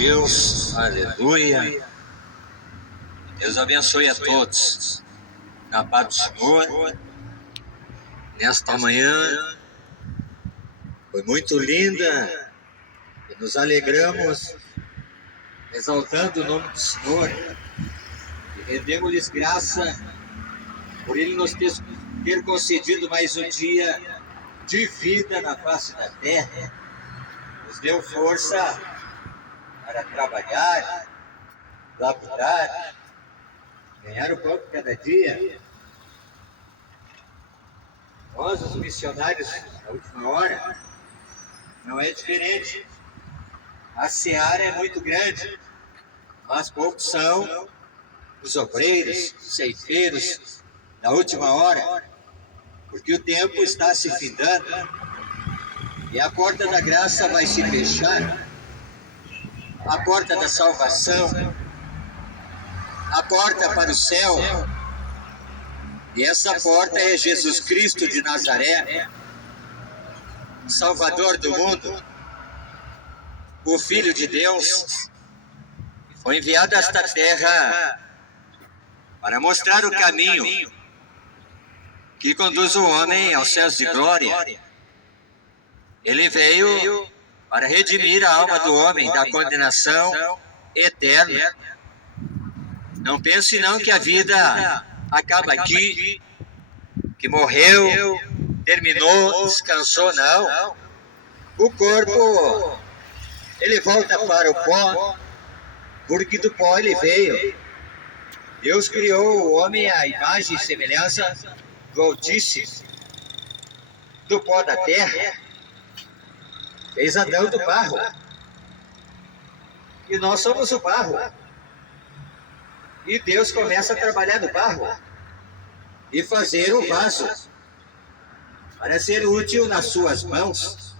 Deus, aleluia. Deus abençoe a todos. Na paz do Senhor. Nesta manhã foi muito linda. E nos alegramos, exaltando o nome do Senhor. E rendemos-lhes graça por Ele nos ter concedido mais um dia de vida na face da terra. Nos deu força para trabalhar, labutar, ganhar o pão de cada dia. Nós, os missionários da última hora, não é diferente. A seara é muito grande, mas poucos são os obreiros, ceifeiros da última hora, porque o tempo está se findando e a porta da graça vai se fechar. A porta da salvação, a porta para o céu, e essa porta é Jesus Cristo de Nazaré, Salvador do mundo, o Filho de Deus, foi enviado a esta terra para mostrar o caminho que conduz o homem aos céus de glória. Ele veio para redimir a alma do homem da condenação eterna. Não pense não que a vida acaba aqui, que morreu, terminou, descansou, não. O corpo, ele volta para o pó, porque do pó ele veio. Deus criou o homem à imagem e semelhança do Altíssimo, do pó da terra. Fez Adão do barro. E nós somos o barro. E Deus começa a trabalhar no barro e fazer o vaso para ser útil nas suas mãos.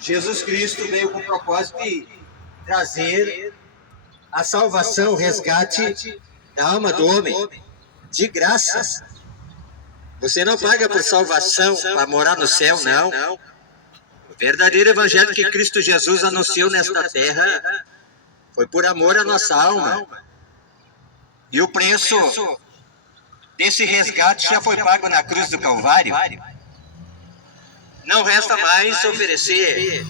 Jesus Cristo veio com o propósito de trazer a salvação, o resgate da alma do homem, de graça. Você não paga por salvação para morar no céu, não. O verdadeiro evangelho que Cristo Jesus anunciou nesta terra foi por amor à nossa alma. E o preço desse resgate já foi pago na cruz do Calvário. Não resta mais oferecer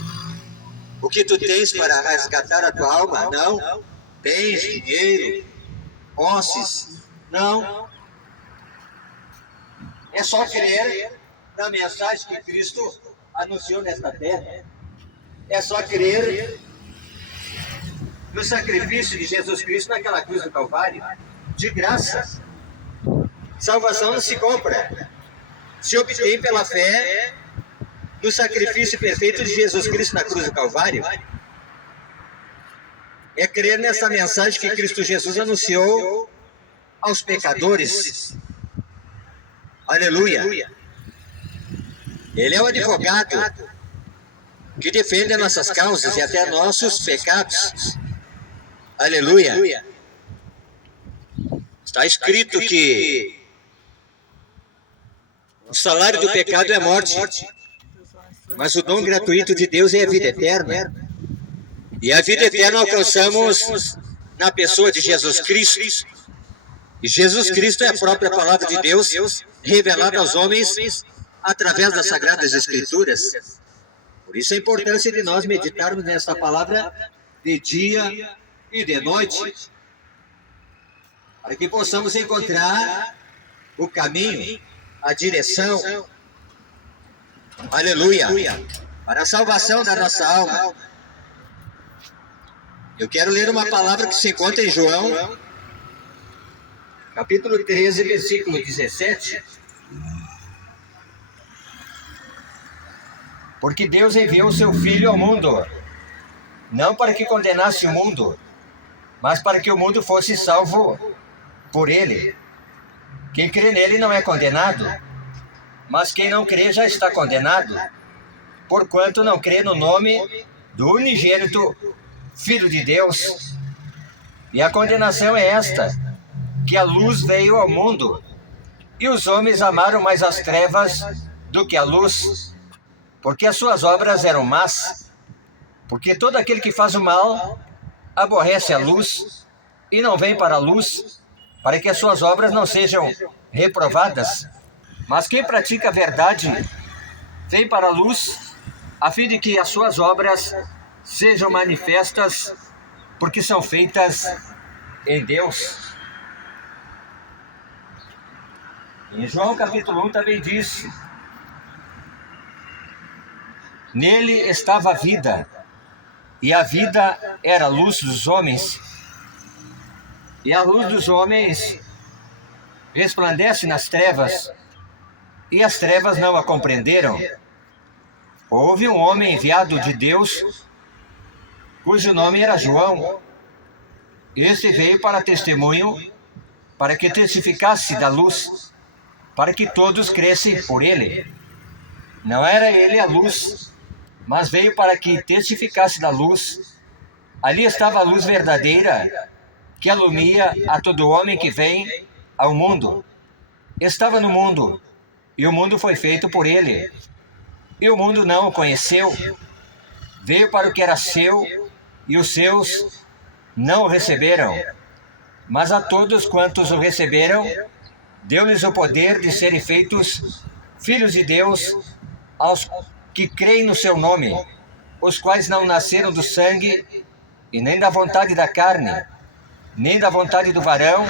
o que tu tens para resgatar a tua alma, não. Bens, dinheiro, posses, não. É só crer na mensagem que Cristo anunciou nesta terra. É só crer no sacrifício de Jesus Cristo naquela cruz do Calvário, de graça. Salvação não se compra, se obtém pela fé no sacrifício perfeito de Jesus Cristo na cruz do Calvário. É crer nessa mensagem que Cristo Jesus anunciou aos pecadores. Aleluia. Ele é o advogado que defende nossas causas e até nossos pecados. Aleluia. Está escrito que o salário do pecado é morte, mas o dom gratuito de Deus é a vida eterna. E a vida eterna alcançamos na pessoa de Jesus Cristo. E Jesus Cristo é a própria palavra de Deus revelada aos homens através das Sagradas Escrituras. Por isso a importância de nós meditarmos nesta palavra de dia e de noite, para que possamos encontrar o caminho, a direção, aleluia, para a salvação da nossa alma. Eu quero ler uma palavra que se encontra em João, capítulo 13, versículo 17. Porque Deus enviou o seu Filho ao mundo, não para que condenasse o mundo, mas para que o mundo fosse salvo por ele. Quem crê nele não é condenado, mas quem não crê já está condenado, porquanto não crê no nome do unigênito Filho de Deus. E a condenação é esta, que a luz veio ao mundo, e os homens amaram mais as trevas do que a luz, porque as suas obras eram más. Porque todo aquele que faz o mal aborrece a luz e não vem para a luz, para que as suas obras não sejam reprovadas. Mas quem pratica a verdade vem para a luz, a fim de que as suas obras sejam manifestas, porque são feitas em Deus. Em João capítulo 1 também diz: nele estava a vida, e a vida era a luz dos homens. E a luz dos homens resplandece nas trevas, e as trevas não a compreenderam. Houve um homem enviado de Deus, cujo nome era João. Este veio para testemunho, para que testificasse da luz, para que todos crescem por ele. Não era ele a luz, mas veio para que testificasse da luz. Ali estava a luz verdadeira, que alumia a todo homem que vem ao mundo. Estava no mundo, e o mundo foi feito por ele, e o mundo não o conheceu. Veio para o que era seu, e os seus não o receberam. Mas a todos quantos o receberam, deu-lhes o poder de serem feitos filhos de Deus, aos que creem no seu nome, os quais não nasceram do sangue, e nem da vontade da carne, nem da vontade do varão,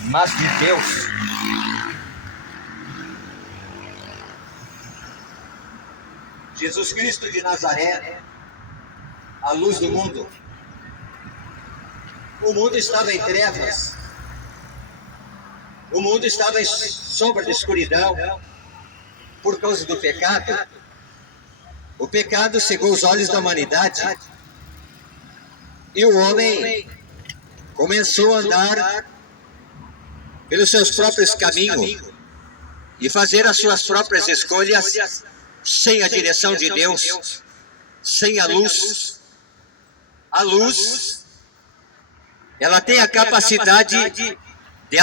mas de Deus. Jesus Cristo de Nazaré, a luz do mundo. O mundo estava em trevas. O mundo estava em sombra de escuridão por causa do pecado. O pecado cegou os olhos da humanidade. E o homem começou a andar pelos seus próprios caminhos e fazer as suas próprias escolhas sem a direção de Deus, sem a luz. A luz, ela tem a capacidade de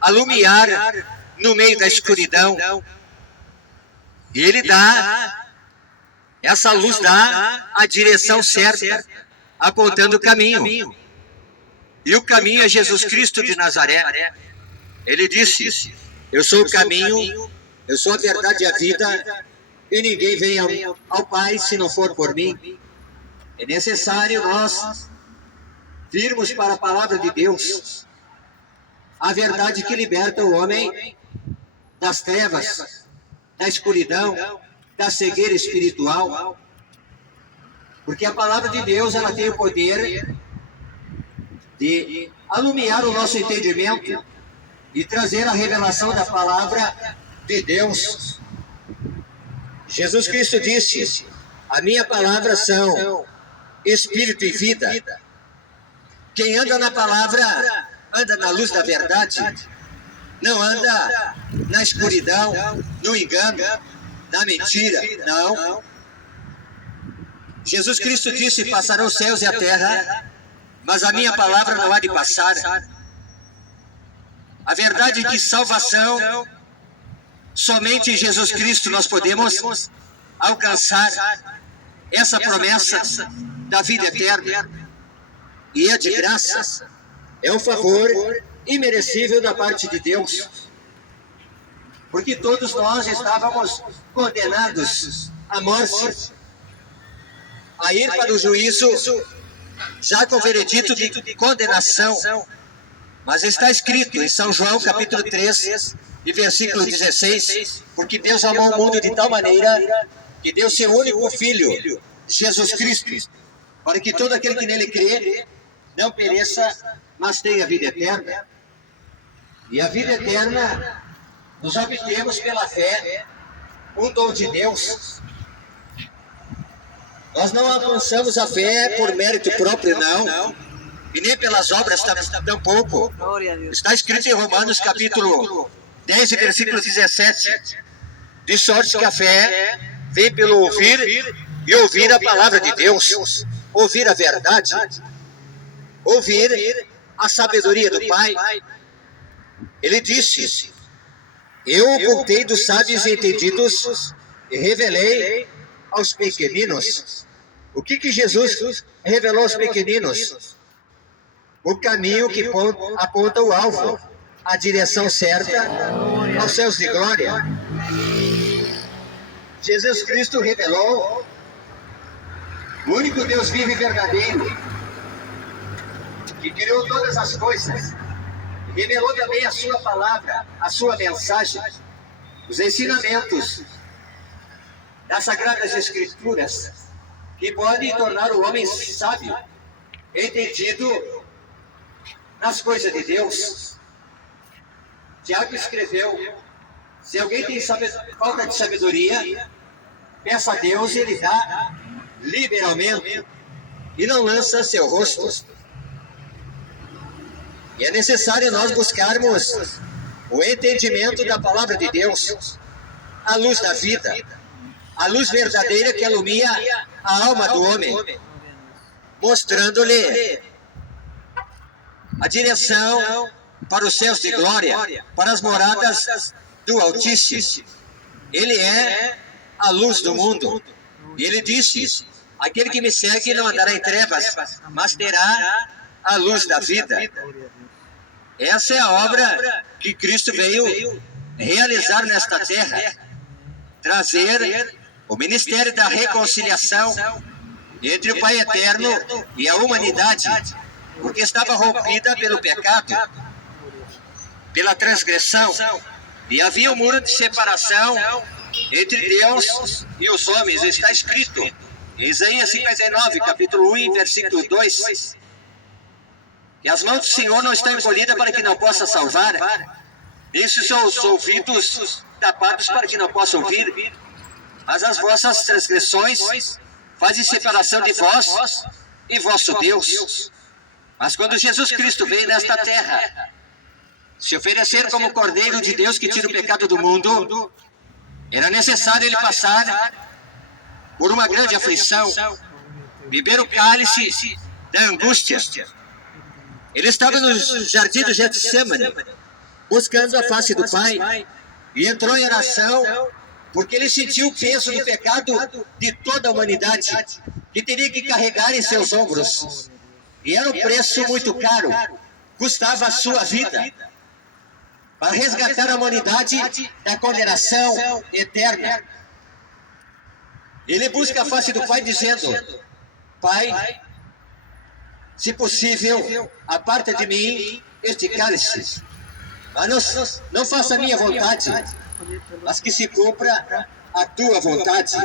alumiar no meio da escuridão. E essa luz dá a direção certa, apontando o caminho. E o caminho é Jesus Cristo de Nazaré. Ele disse: eu sou o caminho, eu sou a verdade e a vida, e ninguém vem ao Pai se não for por mim. É necessário nós virmos para a palavra de Deus, a verdade que liberta o homem das trevas, da escuridão, da cegueira espiritual. Porque a palavra de Deus, ela tem o poder de alumiar o nosso entendimento e trazer a revelação da palavra de Deus. Jesus Cristo disse: a minha palavra são espírito e vida. Quem anda na palavra anda na luz da verdade, não anda na escuridão, no engano, na mentira, não. Jesus Cristo disse: passarão os céus e a terra, mas a minha palavra não há de passar. A verdade de salvação, somente em Jesus Cristo nós podemos alcançar essa promessa da vida eterna. E é de graça, é um favor imerecível da parte de Deus. Porque todos nós estávamos condenados à morte, a ir para o juízo, já com veredito de condenação. Mas está escrito em São João capítulo 3, e versículo 16, porque Deus amou o mundo de tal maneira que deu seu único Filho, Jesus Cristo, para que todo aquele que nele crê não pereça, mas tenha vida eterna. E a vida eterna nós obtemos pela fé, um dom de Deus. Nós não alcançamos a fé por mérito próprio, não, e nem pelas obras tampouco. Está escrito em Romanos capítulo 10, versículo 17, de sorte que a fé vem pelo ouvir e ouvir a palavra de Deus, ouvir a verdade, ouvir a sabedoria do Pai. Ele disse: eu ocultei dos sábios e entendidos e revelei aos pequeninos. O que Jesus revelou aos pequeninos? O caminho que aponta o alvo, a direção certa aos céus de glória. Jesus Cristo revelou o único Deus vivo e verdadeiro, que criou todas as coisas. Revelou também a sua palavra, a sua mensagem, os ensinamentos das Sagradas Escrituras, que podem tornar o homem sábio, entendido nas coisas de Deus. Tiago escreveu: se alguém tem falta de sabedoria, peça a Deus e Ele dá liberalmente, e não lança seu rosto. E é necessário nós buscarmos o entendimento da palavra de Deus, a luz da vida, a luz verdadeira que ilumina a alma do homem, mostrando-lhe a direção para os céus de glória, para as moradas do Altíssimo. Ele é a luz do mundo. E ele disse: aquele que me segue não andará em trevas, mas terá a luz da vida. Essa é a obra que Cristo veio realizar nesta terra, trazer o ministério da reconciliação entre o Pai Eterno e a humanidade, porque estava rompida pelo pecado, pela transgressão, e havia um muro de separação entre Deus e os homens. Está escrito em Isaías 59, capítulo 1, versículo 2, que as mãos do Senhor não estão encolhidas para que não possa salvar, nem seus ouvidos tapados para que não possa ouvir, mas as vossas transgressões fazem separação de vós e vosso Deus. Mas quando Jesus Cristo veio nesta terra, se oferecer como Cordeiro de Deus que tira o pecado do mundo, era necessário ele passar por uma grande aflição, beber o cálice da angústia. Ele estava no jardim do Getsemane, buscando a face do Pai, e entrou em oração, porque ele sentiu o peso do pecado de toda a humanidade, que teria que carregar em seus ombros. E era um preço muito caro, custava a sua vida, para resgatar a humanidade da condenação eterna. Ele busca a face do Pai dizendo: Pai, se possível, aparta de mim este cálice, mas não faça a minha vontade, mas que se cumpra a tua vontade.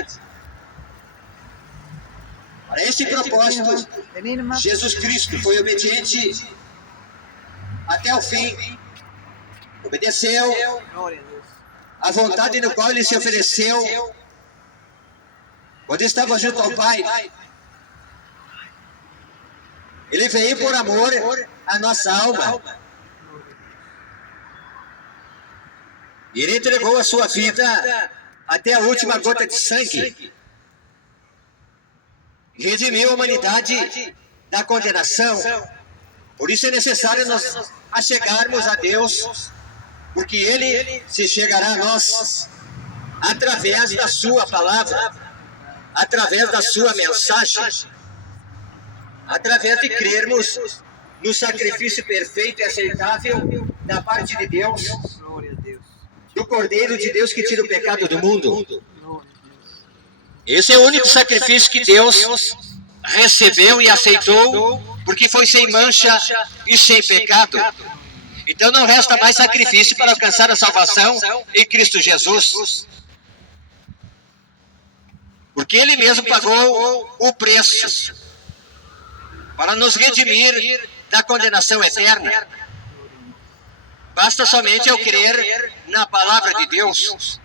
Para este propósito, Jesus Cristo foi obediente até o fim. Obedeceu à vontade no qual ele se ofereceu quando estava junto ao Pai. Ele veio por amor à nossa alma. E ele entregou a sua vida até a última gota de sangue. Redimiu a humanidade da condenação. Por isso é necessário nós achegarmos a Deus, porque Ele se chegará a nós através da sua palavra, através da sua mensagem, através de crermos no sacrifício perfeito e aceitável da parte de Deus, do Cordeiro de Deus que tira o pecado do mundo. Esse é o único sacrifício que Deus recebeu e aceitou, porque foi sem mancha e sem pecado. Então não resta mais sacrifício para alcançar a salvação em Cristo Jesus, porque Ele mesmo pagou o preço para nos redimir da condenação eterna. Basta somente eu crer na palavra de Deus.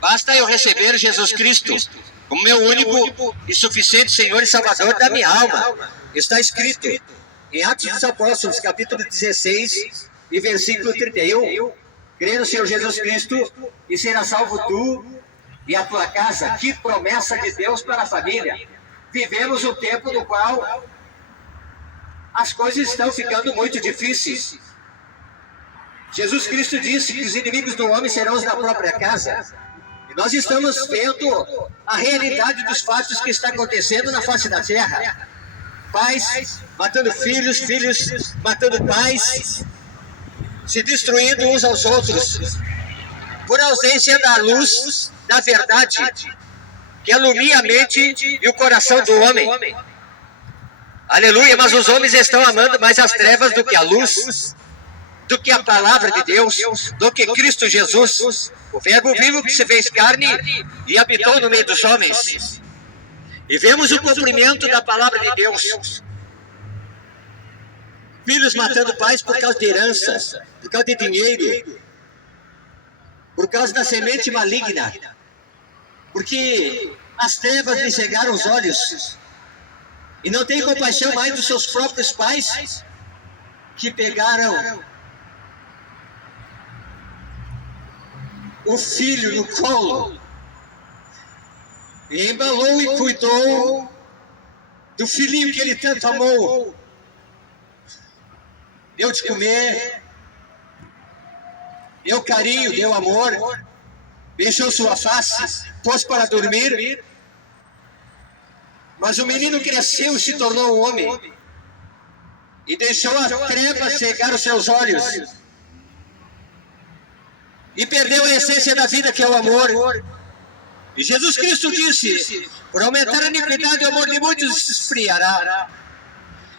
Basta eu receber Jesus Cristo como meu único e suficiente Senhor e Salvador da minha alma. Está escrito em Atos dos Apóstolos, capítulo 16 e versículo 31. Crê no Senhor Jesus Cristo e será salvo tu e a tua casa. Que promessa de Deus para a família. Vivemos um tempo no qual as coisas estão ficando muito difíceis. Jesus Cristo disse que os inimigos do homem serão os da própria casa. nós estamos vendo a realidade dos fatos que está acontecendo na face da terra. Pais matando filhos, filhos matando pais, se destruindo uns aos outros, por ausência da luz da verdade, que ilumina a mente e o coração do homem. Aleluia, mas os homens estão amando mais as trevas do que a luz, do que a palavra de Deus, do que Cristo Jesus, o verbo vivo que se fez carne e habitou no meio dos homens. E vemos o cumprimento da palavra de Deus. Filhos matando pais por causa de herança, por causa de dinheiro, por causa da semente maligna, porque as trevas lhe cegaram os olhos e não tem compaixão mais dos seus próprios pais, que pegaram o filho no colo e embalou e cuidou do filhinho que ele tanto amou. Deu de comer, deu carinho, deu amor, beijou sua face, pôs para dormir. Mas o menino cresceu e se tornou um homem e deixou a treva cegar os seus olhos e perdeu a essência da vida, que é o amor. E Jesus Cristo disse: por aumentar a iniquidade, o amor de muitos se esfriará.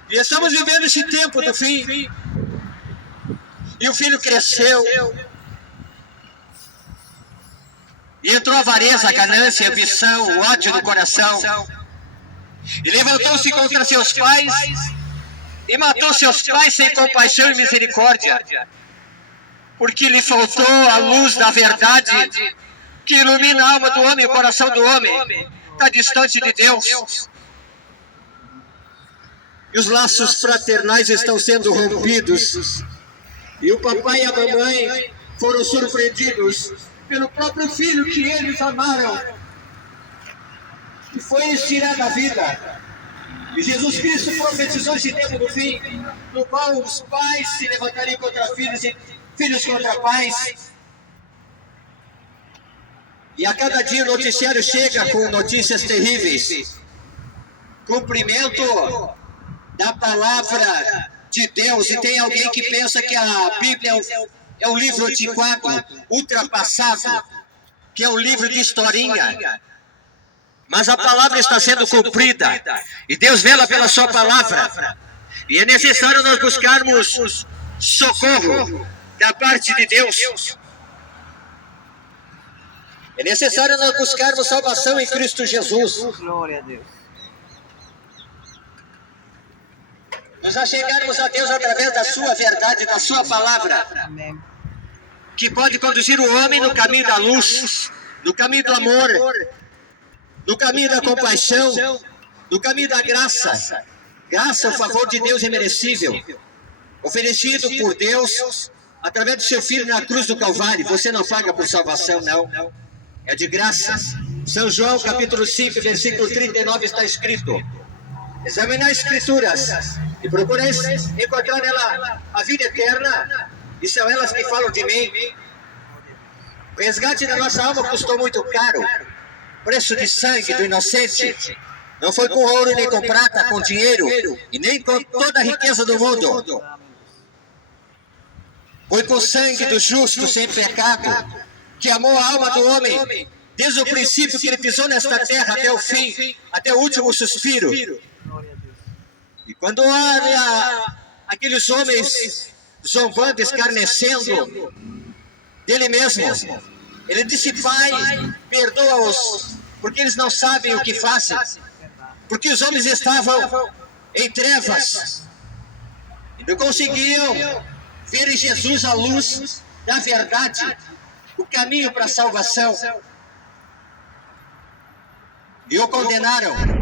E estamos vivendo esse tempo do fim. E o filho cresceu e entrou a avareza, a ganância, a ambição, o ódio no coração, e levantou-se contra seus pais e matou seus pais sem compaixão e misericórdia, porque lhe faltou a luz da verdade que ilumina a alma do homem, o coração do homem. Está distante de Deus. E os laços fraternais estão sendo rompidos. E o papai e a mamãe foram surpreendidos pelo próprio filho que eles amaram, que foi tirado da vida. E Jesus Cristo profetizou esse tempo do fim, no qual os pais se levantariam contra filhos e filhos contra pais. E a cada dia o noticiário chega com notícias terríveis. Cumprimento da palavra de Deus. E tem alguém que pensa que a Bíblia é um livro antiquado, ultrapassado, que é um livro de historinha. Mas a palavra está sendo cumprida, e Deus vela pela sua palavra. E é necessário nós buscarmos socorro da parte de Deus. É necessário nós buscarmos salvação em Cristo Jesus. Glória a Deus. Nós achegarmos a Deus através da sua verdade, da sua palavra, Amém. que pode conduzir o homem no caminho da luz, no caminho do amor, no caminho da compaixão, no caminho da graça. Graça, o favor de Deus imerecível, oferecido por Deus através do seu Filho na cruz do Calvário. Você não paga por salvação, não. É de graça. São João, capítulo 5, versículo 39, está escrito: examinar as Escrituras e procurar encontrar nela a vida eterna, e são elas que falam de mim. O resgate da nossa alma custou muito caro. Preço de sangue do inocente. Não foi com ouro, nem com prata, com dinheiro, e nem com toda a riqueza do mundo. Foi com o sangue do justo sem pecado, que amou a alma do homem, desde o princípio que ele pisou nesta terra até o fim, até o último suspiro. Glória a Deus. E quando olha aqueles homens zombando, escarnecendo dele mesmo, ele disse: Pai, perdoa-os, porque eles não sabem o que fazem. Porque os homens estavam em trevas e não conseguiam ver em Jesus a luz da verdade, o caminho para a salvação. E o condenaram.